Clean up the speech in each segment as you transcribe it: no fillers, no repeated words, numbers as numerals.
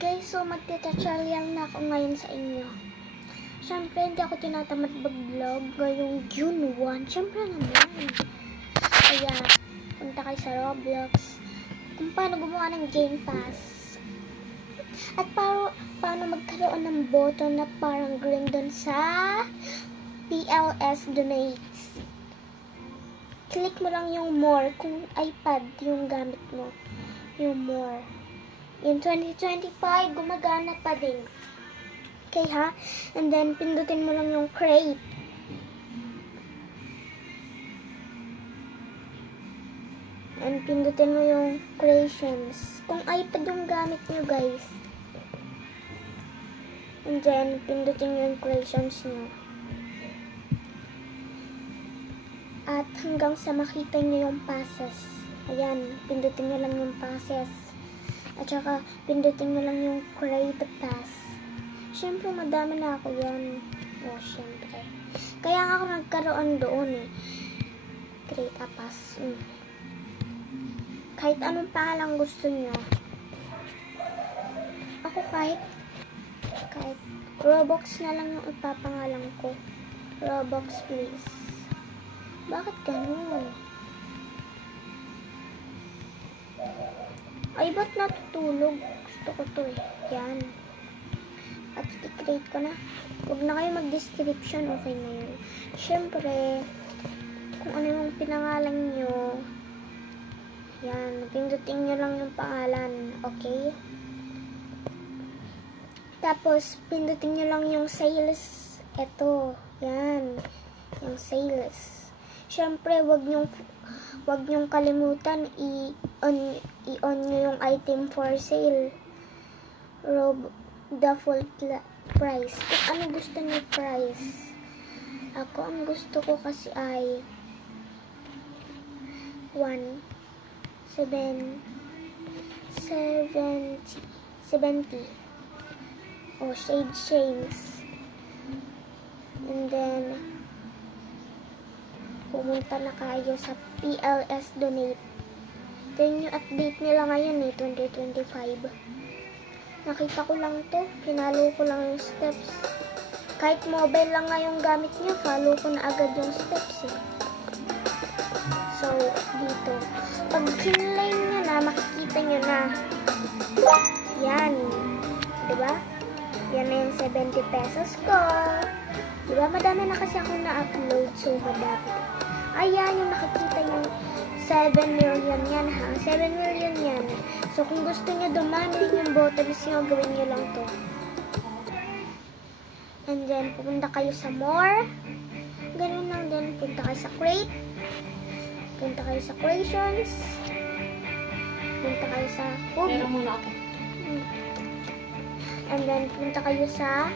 Guys, so magtitutorial na ako ngayon sa inyo. Siyempre, hindi ako tinatamad mag-vlog ngayong June 1. Siyempre naman. Kaya, punta kayo sa Roblox. Kung paano gumawa ng Game Pass. At paano magkaroon ng button na parang green dun sa PLS Donates. Click mo lang yung more kung iPad yung gamit mo. Yung more. In 2025, gumagana pa din. Okay ha? And then, pindutin mo lang yung create. And pindutin mo yung creations. Kung iPad yung gamit nyo, guys. And then, pindutin nyo yung creations nyo. At hanggang sa makita nyo yung passes. Ayan, pindutin nyo lang yung passes. At saka, pindutin nyo lang yung create a pass. Siyempre, madami na ako yan. O, siyempre. Kaya nga ako nagkaroon doon eh. Create a pass. Kahit anong pangalan gusto nyo. Ako kahit Roblox na lang yung ipapangalan ko. Roblox, please. Bakit ganun? Ay, ba't natutulog? Gusto ko to eh. Yan. At i-create ko na. Huwag na kayo mag-description. Okay na yun. Siyempre, kung ano yung pinangalan nyo, yan. Pindutin nyo lang yung pangalan. Okay? Tapos, pindutin nyo lang yung sales. Ito. Yan. Yung sales. Siyempre, wag nyong kalimutan i-on nyo yung item for sale. Default price. Kung ano gusto nyo price. Ako, ang gusto ko kasi ay 70. O, shade shames. And then, pumunta na kayo sa PLS Donate. Ito yung update nila ngayon eh, 2025. Nakita ko lang to. Pinalo ko lang yung steps. Kahit mobile lang nga yung gamit nyo, follow ko na agad yung steps eh. So, dito. Pag kinlay nyo na, makikita nyo na. Yan. Diba? Yan na yung 70 pesos ko. Diba? Madami na kasi akong na-upload. So, madami. Ayan, yung nakikita nyo. 7 million yan ha. 7 million yan. So, kung gusto nyo dumami yung buttons nyo, gawin nyo lang to. And then, pupunta kayo sa more. Ganun lang din. Punta kayo sa create. Punta kayo sa creations. Punta kayo sa and then, punta kayo sa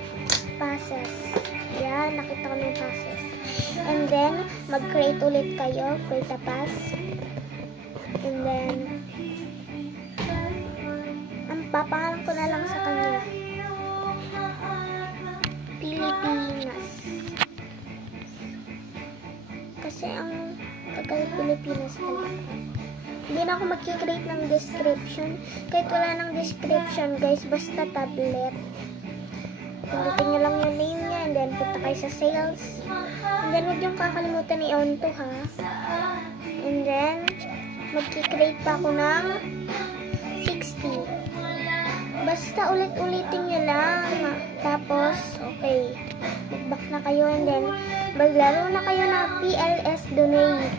passes. Yan, nakita ko na yung passes. And then, mag-create ulit kayo. Create a pass. And then, ang papangalan ko na lang sa kanya. Pilipinas. Kasi ang tagal Pilipinas talaga. Hindi na ako mag-create ng description. Kahit wala ng description, guys, basta tablet. Pindutin nyo lang yung name niya, and then punta kayo sa sales. And then, huwag yung kakalimutan i-on to, ha? And then, mag-create pa ako ng 60. Basta ulit-ulitin nyo lang. Tapos, okay. Mag-back na kayo, and then, maglaro na kayo ng PLS Donate.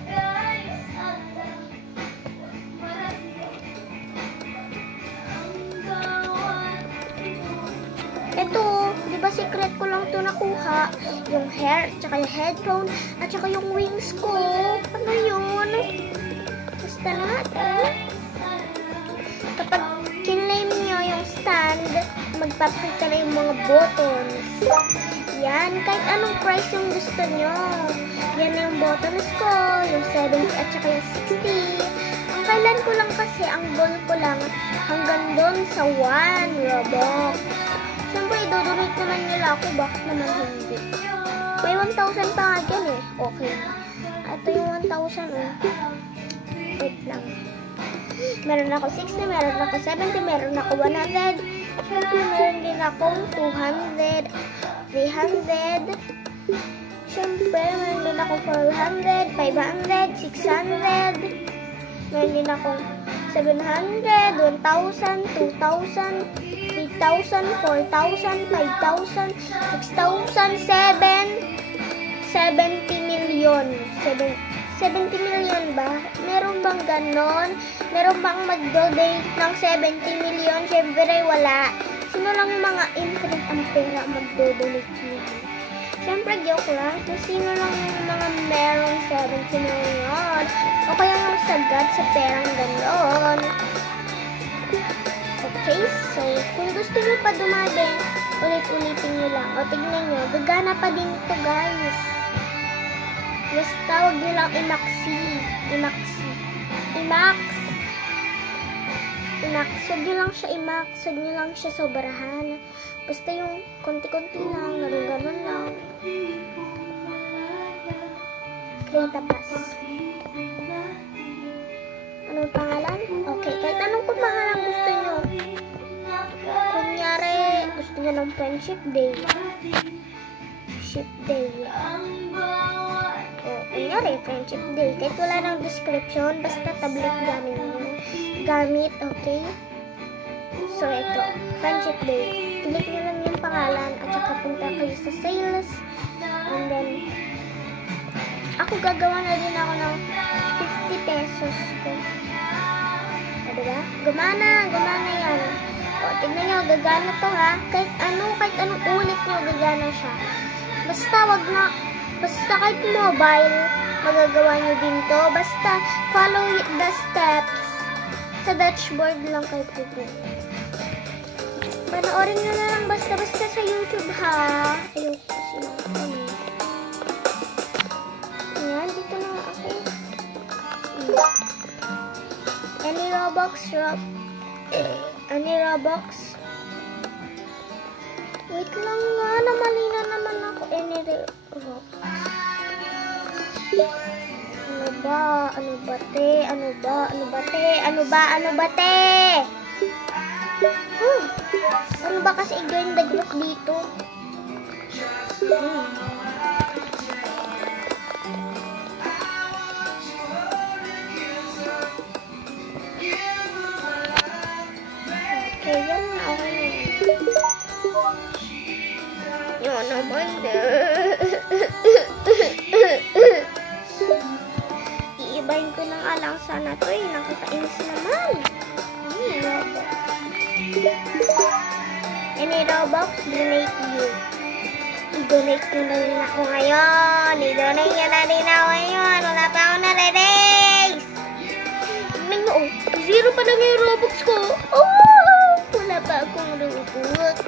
Ito, di ba secret ko lang to nakuha? Yung hair, tsaka yung headphone, at tsaka yung wings ko. Ano yun? Basta lahat, eh. Kapag kinlame nyo yung stand, magpapakita na yung mga buttons. Yan, kahit anong price yung gusto nyo. Yan na yung buttons ko, yung 70 at tsaka yung 60. Ang kailan ko lang kasi, ang goal ko lang, hanggang doon sa 1 Robux. Siyempre, idodonate naman nila ako. Bakit naman hindi? May 1,000 pa nga dyan eh. Okay. Ito yung 1,000 oh. Wait lang. Meron ako 60, meron ako 70, meron ako 100, Siyempre, meron din akong 200, 300. Siyempre, meron din akong 400, 500, 600. Meron din akong 700, 1,000, 2,000, 3,000, 4,000, 5,000, 6,000, 70 million. 70 million ba? Meron bang ganon? Meron bang mag-donate ng 70 million? Siyempre, wala. Sino lang yung mga infinite ang pera mag-donate niya? Siyempre, joke lang. So, sino lang yung mga merong 70 million? O kaya yung sagad sa perang ganon? Okay, so, kung gusto nyo pa dumami, ulit-ulitin nyo lang. O, tignan nyo, gagana pa din ito, guys. Basta, huwag nyo lang i-maxi. I-max. Huwag nyo lang siya i-max. Huwag nyo lang siya sobrahan. Basta yung konti-konti lang, ganun-ganun lang. Create a pass. Anong pangalan? Okay, kahit anong pangalan gusto nyo. Kunyari, gusto nyo ng friendship day. Kunyari, friendship day. Kahit wala ng description, basta tablet gamit, okay? So, ito, friendship day. Click nyo lang yung pangalan at saka punta kayo sa sales. And then, ako gagawa na din ako ng 50 pesos ko. O, diba? Gumana yan. O, tignan nyo, gagana to ha. Kahit anong ulit nyo, gagana siya. Basta kahit mobile, magagawa nyo din to. Basta, follow the steps. Sa dashboard lang kayo pupunta. Panoorin nyo na lang basta-basta sa YouTube, ha? Ayoko kasi ayan, dito na ako. Any Robux? Wait lang nga, namali na naman ako. Any Robux? Ano ba, te? Ano ba kasi i-join the group dito? Okay, yan na. Okay. Yan naman. Iibahin ko ng alang sana to eh. Nakakainis naman. Any Robux, donate you. I-donate nyo na rin ako ngayon. Wala pa ako na-release. Tignan nyo, 0 pa lang yung Robux ko. Oh, wala pa akong Robux.